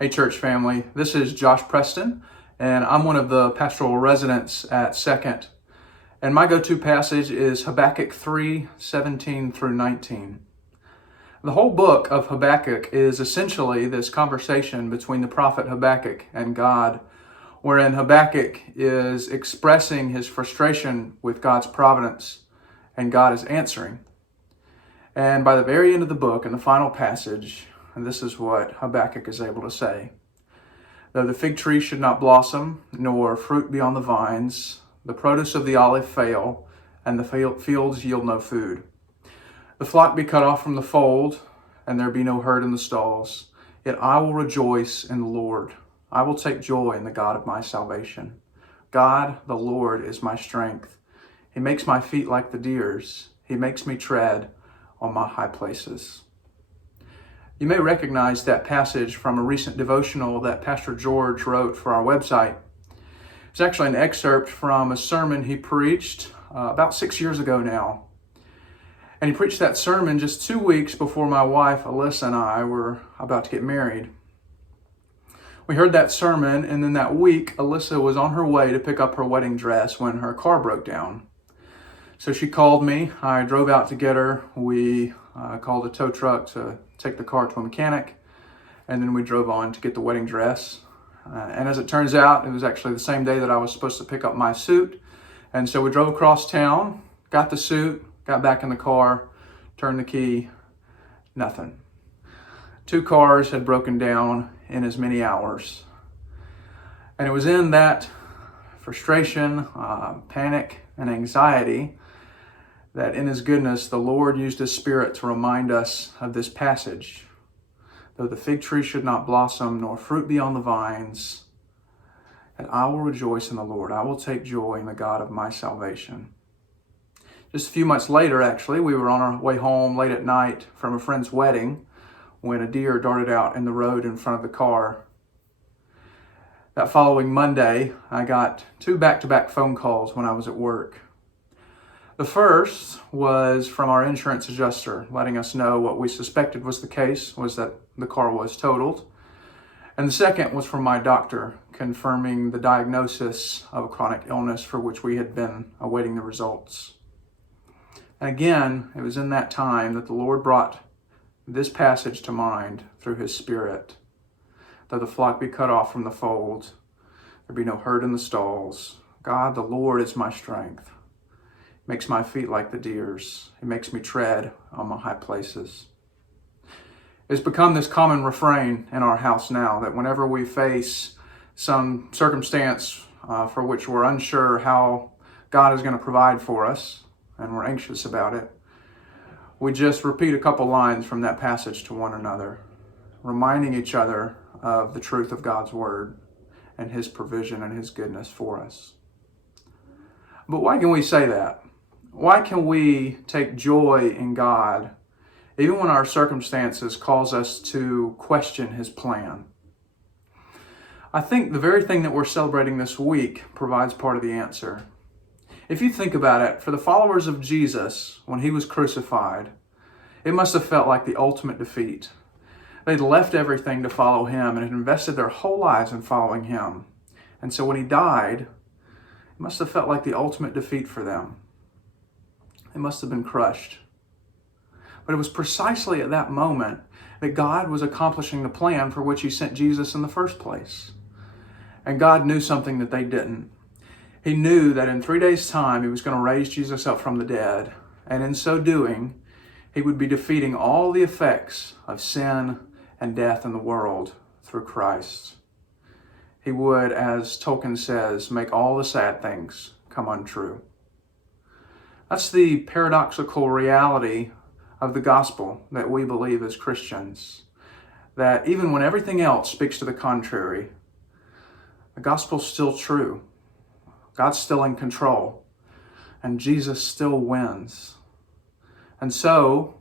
Hey church family, this is Josh Preston, and I'm one of the pastoral residents at Second. And my go-to passage is Habakkuk 3:17 through 19. The whole book of Habakkuk is essentially this conversation between the prophet Habakkuk and God, wherein Habakkuk is expressing his frustration with God's providence, and God is answering. And by the very end of the book, in the final passage, and this is what Habakkuk is able to say. Though the fig tree should not blossom, nor fruit be on the vines, the produce of the olive fail, and the fields yield no food. The flock be cut off from the fold, and there be no herd in the stalls. Yet I will rejoice in the Lord. I will take joy in the God of my salvation. God, the Lord, is my strength. He makes my feet like the deer's. He makes me tread on my high places. You may recognize that passage from a recent devotional that Pastor George wrote for our website. It's actually an excerpt from a sermon he preached about 6 years ago now. And he preached that sermon just 2 weeks before my wife, Alyssa, and I were about to get married. We heard that sermon, and then that week, Alyssa was on her way to pick up her wedding dress when her car broke down. So she called me. I drove out to get her. We called a tow truck to take the car to a mechanic, and then we drove on to get the wedding dress. And as it turns out, it was actually the same day that I was supposed to pick up my suit. And so we drove across town, got the suit, got back in the car, turned the key, nothing. 2 cars had broken down in as many hours. And it was in that frustration, panic, and anxiety that in His goodness, the Lord used His Spirit to remind us of this passage. Though the fig tree should not blossom, nor fruit be on the vines, and I will rejoice in the Lord. I will take joy in the God of my salvation. Just a few months later, actually, we were on our way home late at night from a friend's wedding when a deer darted out in the road in front of the car. That following Monday, I got 2 back-to-back phone calls when I was at work. The first was from our insurance adjuster, letting us know what we suspected was the case, was that the car was totaled. And the second was from my doctor, confirming the diagnosis of a chronic illness for which we had been awaiting the results. And again, it was in that time that the Lord brought this passage to mind through His Spirit. Though the flock be cut off from the fold, there be no herd in the stalls. God, the Lord, is my strength. Makes my feet like the deer's. He makes me tread on my high places. It's become this common refrain in our house now that whenever we face some circumstance for which we're unsure how God is going to provide for us, and we're anxious about it, we just repeat a couple lines from that passage to one another, reminding each other of the truth of God's Word and His provision and His goodness for us. But why can we say that? Why can we take joy in God even when our circumstances cause us to question His plan? I think the very thing that we're celebrating this week provides part of the answer. If you think about it, for the followers of Jesus, when He was crucified, it must have felt like the ultimate defeat. They'd left everything to follow Him and had invested their whole lives in following Him. And so when He died, it must have felt like the ultimate defeat for them. They must have been crushed. But it was precisely at that moment that God was accomplishing the plan for which He sent Jesus in the first place. And God knew something that they didn't. He knew that in 3 days' time He was going to raise Jesus up from the dead. And in so doing, He would be defeating all the effects of sin and death in the world through Christ. He would, as Tolkien says, make all the sad things come untrue. That's the paradoxical reality of the gospel that we believe as Christians. That even when everything else speaks to the contrary, the gospel's still true. God's still in control, and Jesus still wins. And so,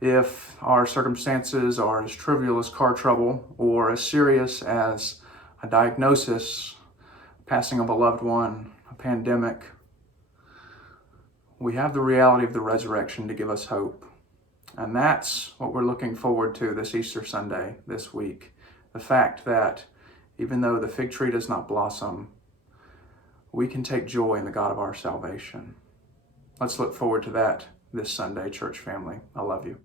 if our circumstances are as trivial as car trouble or as serious as a diagnosis, passing a beloved one, a pandemic, we have the reality of the resurrection to give us hope. And that's what we're looking forward to this Easter Sunday, this week, The fact that even though the fig tree does not blossom, we can take joy in the God of our salvation. Let's look forward to that this Sunday, church family. I love you.